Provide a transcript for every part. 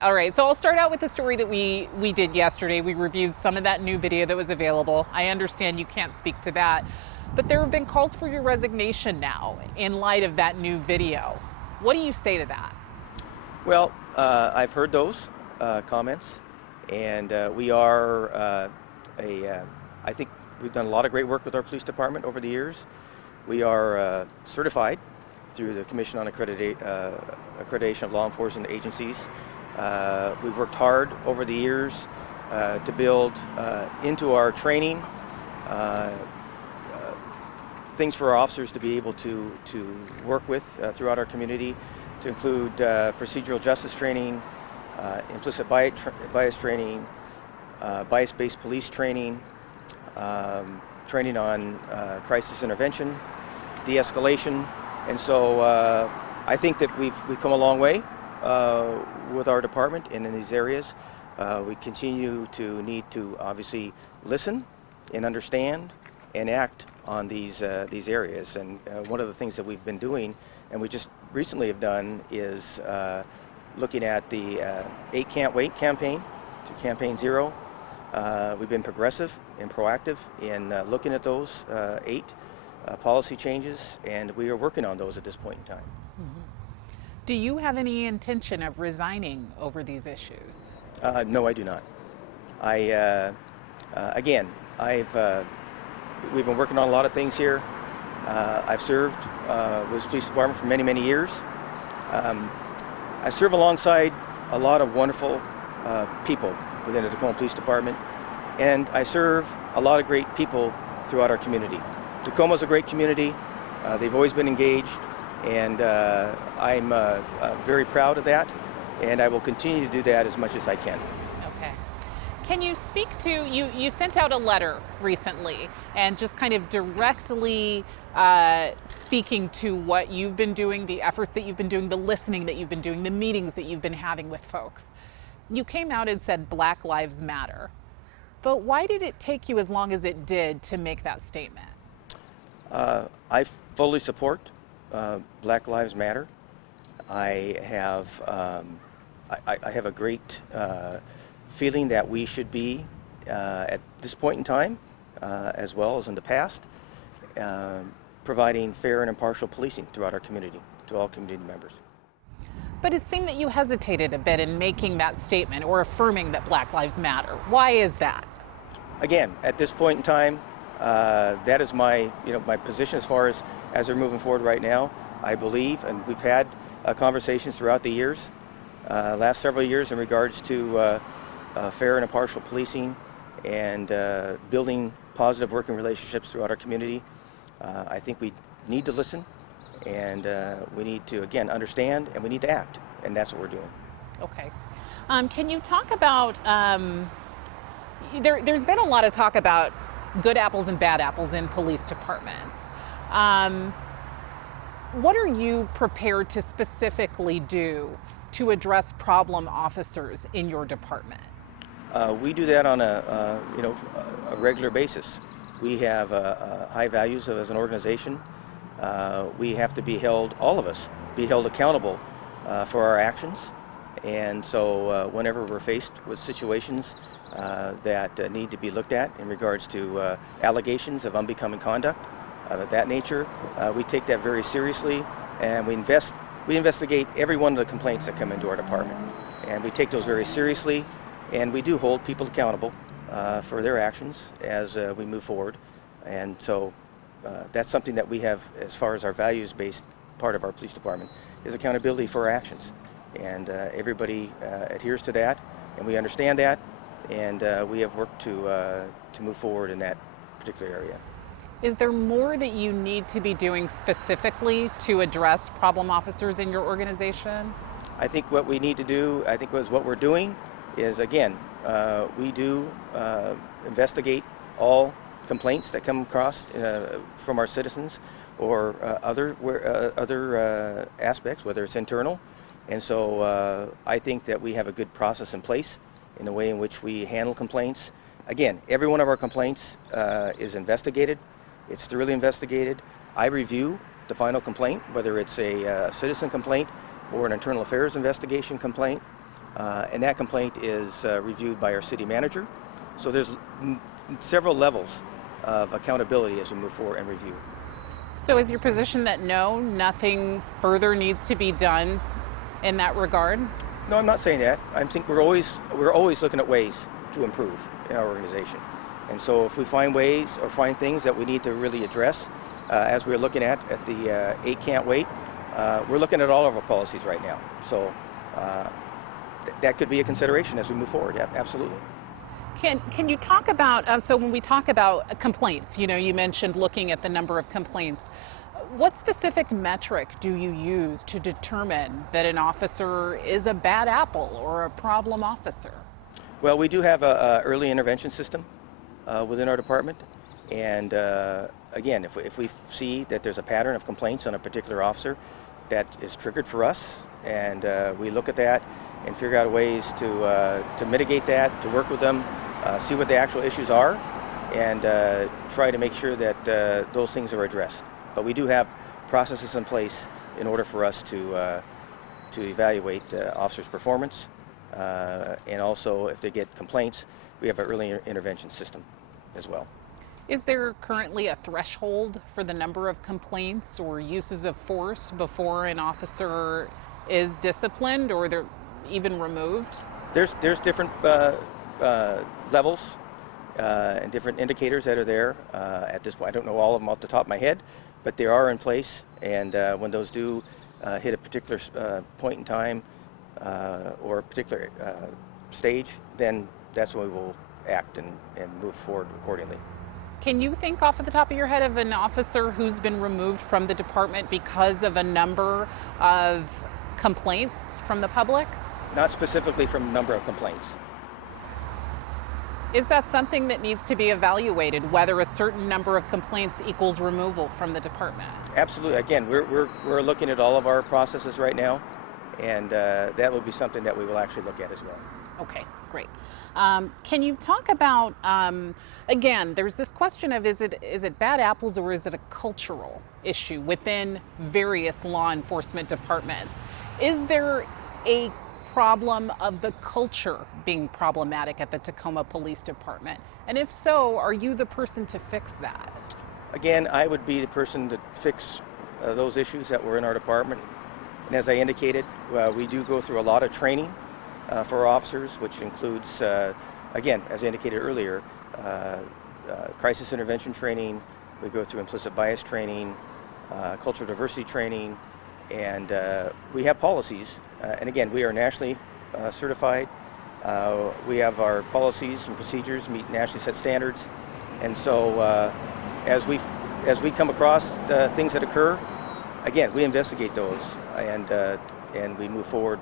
All right, so I'll start out with the story that we did yesterday. We reviewed some of that new video that was available. I understand you can't speak to that, but there have been calls for your resignation now in light of that new video. What do you say to that? Well, I've heard those comments, and we are I think we've done a lot of great work with our police department over the years. We are certified through the Commission on Accreditation of Law Enforcement Agencies. We've worked hard over the years to build into our training things for our officers to be able to work with throughout our community, to include procedural justice training, implicit bias training, bias-based police training, training on crisis intervention, de-escalation, and so I think that we've come a long way with our department and in these areas. We continue to need to obviously listen and understand and act on these areas. And one of the things that we've been doing, and we just recently have done, is looking at the 8 Can't Wait campaign to Campaign Zero. We've been progressive and proactive in looking at those 8 policy changes, and we are working on those at this point in time. Mm-hmm. Do you have any intention of resigning over these issues? No, I do not. We've been working on a lot of things here. I've served with the police department for many, many years. I serve alongside a lot of wonderful people within the Tacoma Police Department, and I serve a lot of great people throughout our community. Tacoma's a great community. They've always been engaged, and I'm very proud of that, and I will continue to do that as much as I can. Okay. Can you speak to, you sent out a letter recently and just kind of directly speaking to what you've been doing, the efforts that you've been doing, the listening that you've been doing, the meetings that you've been having with folks. You came out and said Black Lives Matter, but why did it take you as long as it did to make that statement? I fully support Black Lives Matter. I have a great feeling that we should be, at this point in time, as well as in the past, providing fair and impartial policing throughout our community, to all community members. But it seemed that you hesitated a bit in making that statement or affirming that Black Lives Matter. Why is that? Again, at this point in time, that is my position as far as we're moving forward right now. I believe, and we've had conversations throughout the years, last several years, in regards to fair and impartial policing and building positive working relationships throughout our community. I think we need to listen, and we need to, again, understand, and we need to act, and that's what we're doing. Okay. Can you talk about, there's been a lot of talk about good apples and bad apples in police departments. What are you prepared to specifically do to address problem officers in your department? We do that on a regular basis. We have high values as an organization. We have to be held, all of us, be held accountable for our actions. And so whenever we're faced with situations that need to be looked at in regards to allegations of unbecoming conduct of that nature, we take that very seriously, and we investigate every one of the complaints that come into our department. And we take those very seriously, and we do hold people accountable for their actions as we move forward. And so that's something that we have as far as our values-based part of our police department, is accountability for our actions. And everybody adheres to that, and we understand that, and we have worked to move forward in that particular area. Is there more that you need to be doing specifically to address problem officers in your organization? I think what we need to do, what we're doing is, again, we do investigate all complaints that come across from our citizens or other aspects, whether it's internal. And so I think that we have a good process in place in the way in which we handle complaints. Again, every one of our complaints is investigated. It's thoroughly investigated. I review the final complaint, whether it's a citizen complaint or an internal affairs investigation complaint. And that complaint is reviewed by our city manager. So there's several levels of accountability as we move forward and review. So is your position that no, nothing further needs to be done in that regard? No, I'm not saying that. I think we're always looking at ways to improve in our organization. And so if we find ways or find things that we need to really address, as we're looking at the 8 Can't Wait, we're looking at all of our policies right now. So that could be a consideration as we move forward. Yeah, absolutely. Can you talk about, so when we talk about complaints, you mentioned looking at the number of complaints. What specific metric do you use to determine that an officer is a bad apple or a problem officer? Well, we do have a early intervention system within our department. And again, if we see that there's a pattern of complaints on a particular officer, that is triggered for us, and we look at that and figure out ways to mitigate that, to work with them, see what the actual issues are, and try to make sure that those things are addressed. But we do have processes in place in order for us to evaluate officers' performance, and also if they get complaints, we have an early intervention system as well. Is there currently a threshold for the number of complaints or uses of force before an officer is disciplined or they're even removed? There's different levels and different indicators that are there at this point. I don't know all of them off the top of my head, but they are in place, and when those do hit a particular point in time or a particular stage, then that's when we will act and move forward accordingly. Can you think off of the top of your head of an officer who's been removed from the department because of a number of complaints from the public? Not specifically from a number of complaints. Is that something that needs to be evaluated, whether a certain number of complaints equals removal from the department? Absolutely. Again, we're looking at all of our processes right now, and that will be something that we will actually look at as well. Okay, great. Can you talk about, again, there's this question of is it bad apples or is it a cultural issue within various law enforcement departments? Is there a problem of the culture being problematic at the Tacoma Police Department? And if so, are you the person to fix that? Again, I would be the person to fix those issues that were in our department. And as I indicated, we do go through a lot of training for our officers, which includes, again, as I indicated earlier, crisis intervention training. We go through implicit bias training, cultural diversity training, and we have policies. And again, we are nationally certified. We have our policies and procedures meet nationally set standards. And so as we come across things that occur, again, we investigate those and we move forward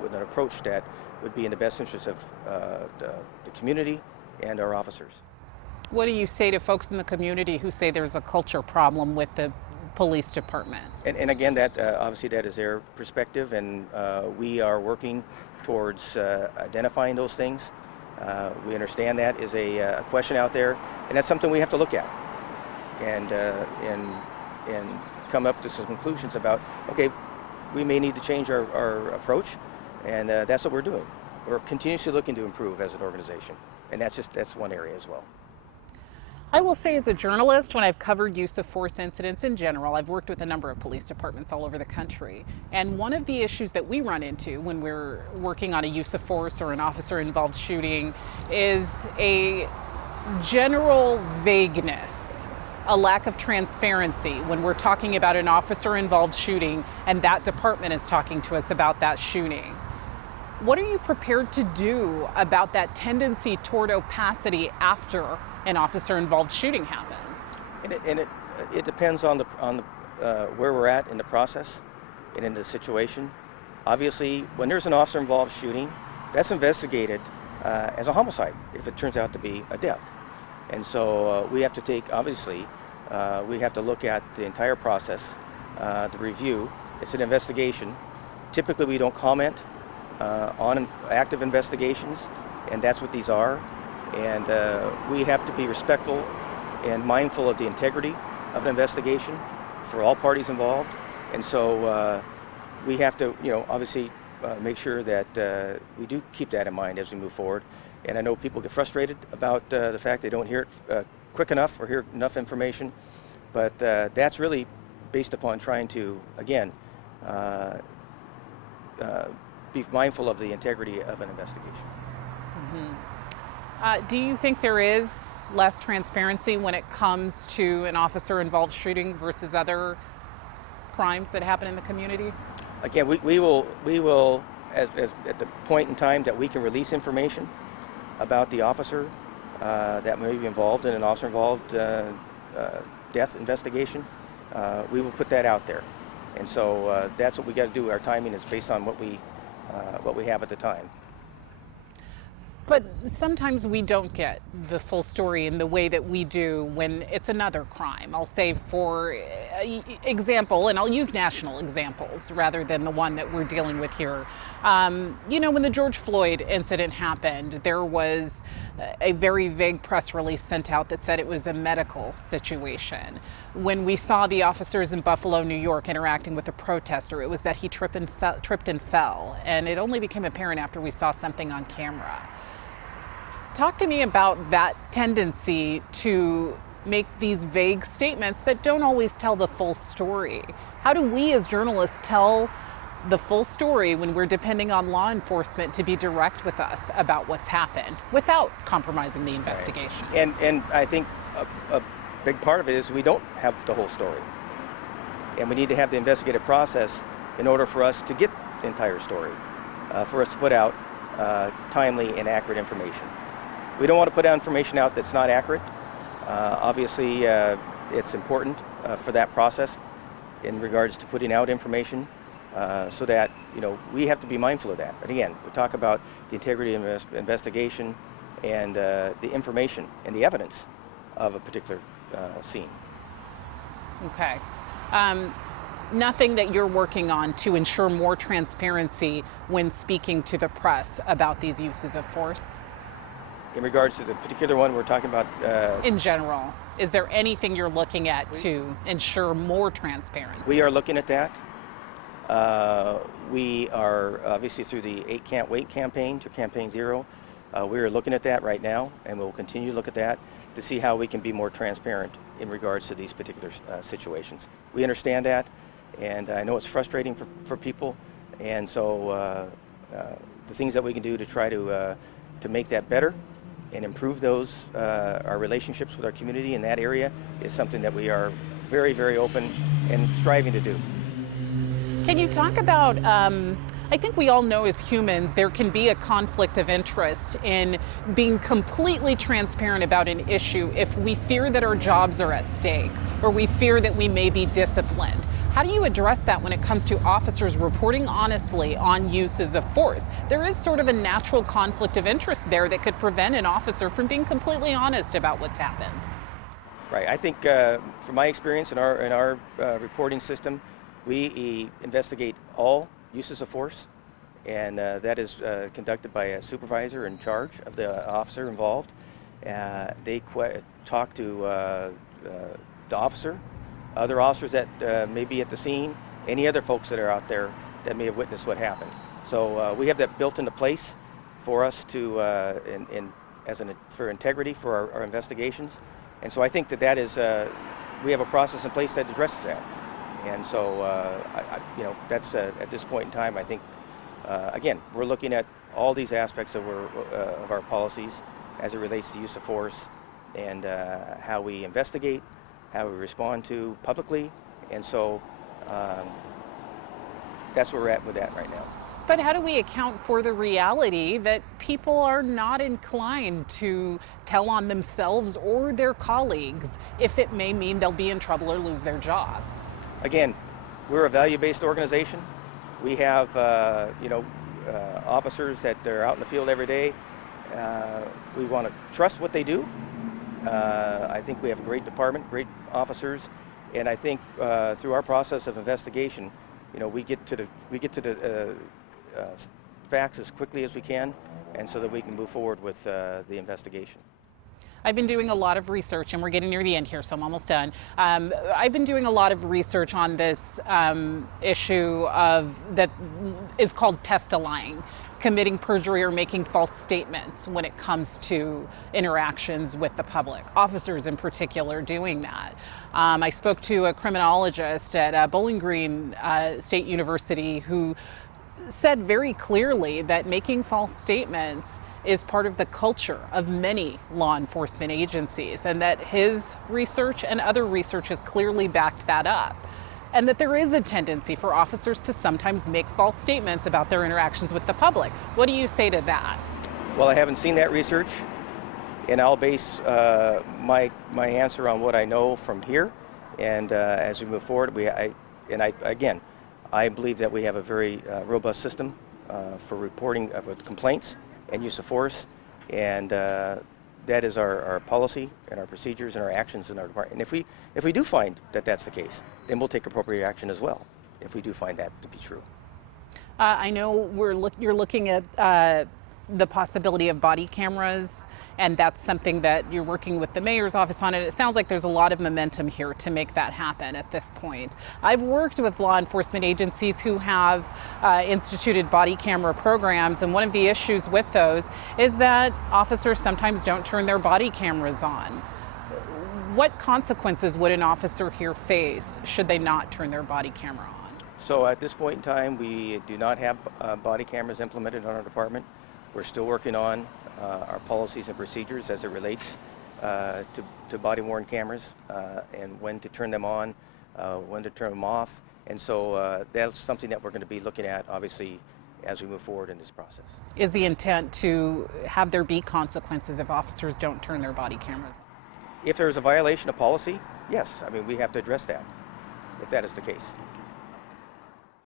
with an approach that would be in the best interest of the community and our officers. What do you say to folks in the community who say there's a culture problem with the police department? And again, that obviously that is their perspective, and we are working towards identifying those things. We understand that is a question out there, and that's something we have to look at and come up to some conclusions about, okay, we may need to change our approach, and that's what we're doing. We're continuously looking to improve as an organization, and that's one area as well. I will say, as a journalist, when I've covered use of force incidents in general, I've worked with a number of police departments all over the country. And one of the issues that we run into when we're working on a use of force or an officer-involved shooting is a general vagueness, a lack of transparency when we're talking about an officer-involved shooting and that department is talking to us about that shooting. What are you prepared to do about that tendency toward opacity after an officer-involved shooting happens? And it depends on where we're at in the process and in the situation. Obviously, when there's an officer-involved shooting, that's investigated as a homicide if it turns out to be a death. And so we have to take, obviously, we have to look at the entire process, the review. It's an investigation. Typically, we don't comment on active investigations, and that's what these are. And we have to be respectful and mindful of the integrity of an investigation for all parties involved. And so we have to, obviously make sure that we do keep that in mind as we move forward. And I know people get frustrated about the fact they don't hear it quick enough or hear enough information, but that's really based upon trying to, again, be mindful of the integrity of an investigation. Do you think there is less transparency when it comes to an officer-involved shooting versus other crimes that happen in the community? Again, we will as at the point in time that we can release information about the officer that may be involved in an officer-involved death investigation, we will put that out there. And so that's what we got to do. Our timing is based on what we have at the time. But sometimes we don't get the full story in the way that we do when it's another crime. I'll say, for example, and I'll use national examples rather than the one that we're dealing with here. When the George Floyd incident happened, there was a very vague press release sent out that said it was a medical situation. When we saw the officers in Buffalo, New York, interacting with a protester, it was that he tripped and fell. And it only became apparent after we saw something on camera. Talk to me about that tendency to make these vague statements that don't always tell the full story. How do we as journalists tell the full story when we're depending on law enforcement to be direct with us about what's happened without compromising the investigation? Right. And I think a big part of it is we don't have the whole story. And we need to have the investigative process in order for us to get the entire story, for us to put out timely and accurate information. We don't want to put out information out that's not accurate. Obviously, it's important for that process in regards to putting out information so that, we have to be mindful of that. But again, we talk about the integrity of investigation and the information and the evidence of a particular scene. Okay. Nothing that you're working on to ensure more transparency when speaking to the press about these uses of force? In regards to the particular one we're talking about? In general, is there anything you're looking at to ensure more transparency? We are looking at that. We are obviously through the 8 Can't Wait campaign to Campaign Zero. We are looking at that right now, and we'll continue to look at that to see how we can be more transparent in regards to these particular situations. We understand that, and I know it's frustrating for people, and so the things that we can do to try to make that better and improve those, our relationships with our community in that area is something that we are very, very open and striving to do. Can you talk about, I think we all know as humans there can be a conflict of interest in being completely transparent about an issue if we fear that our jobs are at stake or we fear that we may be disciplined. How do you address that when it comes to officers reporting honestly on uses of force? There is sort of a natural conflict of interest there that could prevent an officer from being completely honest about what's happened. Right. I think from my experience in our reporting system, we investigate all uses of force, and that is conducted by a supervisor in charge of the officer involved. They talk to the officer, other officers that may be at the scene, any other folks that are out there that may have witnessed what happened. So we have that built into place for us to, for integrity for our investigations. And so I think that is, we have a process in place that addresses that. And so, that's at this point in time, I think, again, we're looking at all these aspects of our policies as it relates to use of force and how we investigate, how we respond to publicly, and so that's where we're at with that right now. But how do we account for the reality that people are not inclined to tell on themselves or their colleagues if it may mean they'll be in trouble or lose their job? Again, we're a value-based organization. We have, officers that are out in the field every day. We want to trust what they do. I think we have a great department, great officers, and I think through our process of investigation, we get to the facts as quickly as we can, and so that we can move forward with the investigation. I've been doing a lot of research, and we're getting near the end here, so I'm almost done. I've been doing a lot of research on this issue that is called testifying, committing perjury or making false statements when it comes to interactions with the public, officers in particular doing that. I spoke to a criminologist at Bowling Green State University who said very clearly that making false statements is part of the culture of many law enforcement agencies, and that his research and other research has clearly backed that up. And that there is a tendency for officers to sometimes make false statements about their interactions with the public. What do you say to that? Well, I haven't seen that research, and I'll base my answer on what I know from here. And as we move forward, I believe that we have a very robust system for reporting of complaints and use of force, and that is our policy and our procedures and our actions in our department. And if we do find that that's the case, then we'll take appropriate action as well, if we do find that to be true. I know you're looking at the possibility of body cameras, and that's something that you're working with the mayor's office on, and it sounds like there's a lot of momentum here to make that happen at this point. I've worked with law enforcement agencies who have instituted body camera programs, and one of the issues with those is that officers sometimes don't turn their body cameras on. What consequences would an officer here face should they not turn their body camera on? So at this point in time, we do not have body cameras implemented on our department. We're still working on our policies and procedures as it relates to body-worn cameras and when to turn them on, when to turn them off. And so that's something that we're going to be looking at, obviously, as we move forward in this process. Is the intent to have there be consequences if officers don't turn their body cameras on? If there's a violation of policy, yes. I mean, we have to address that, if that is the case.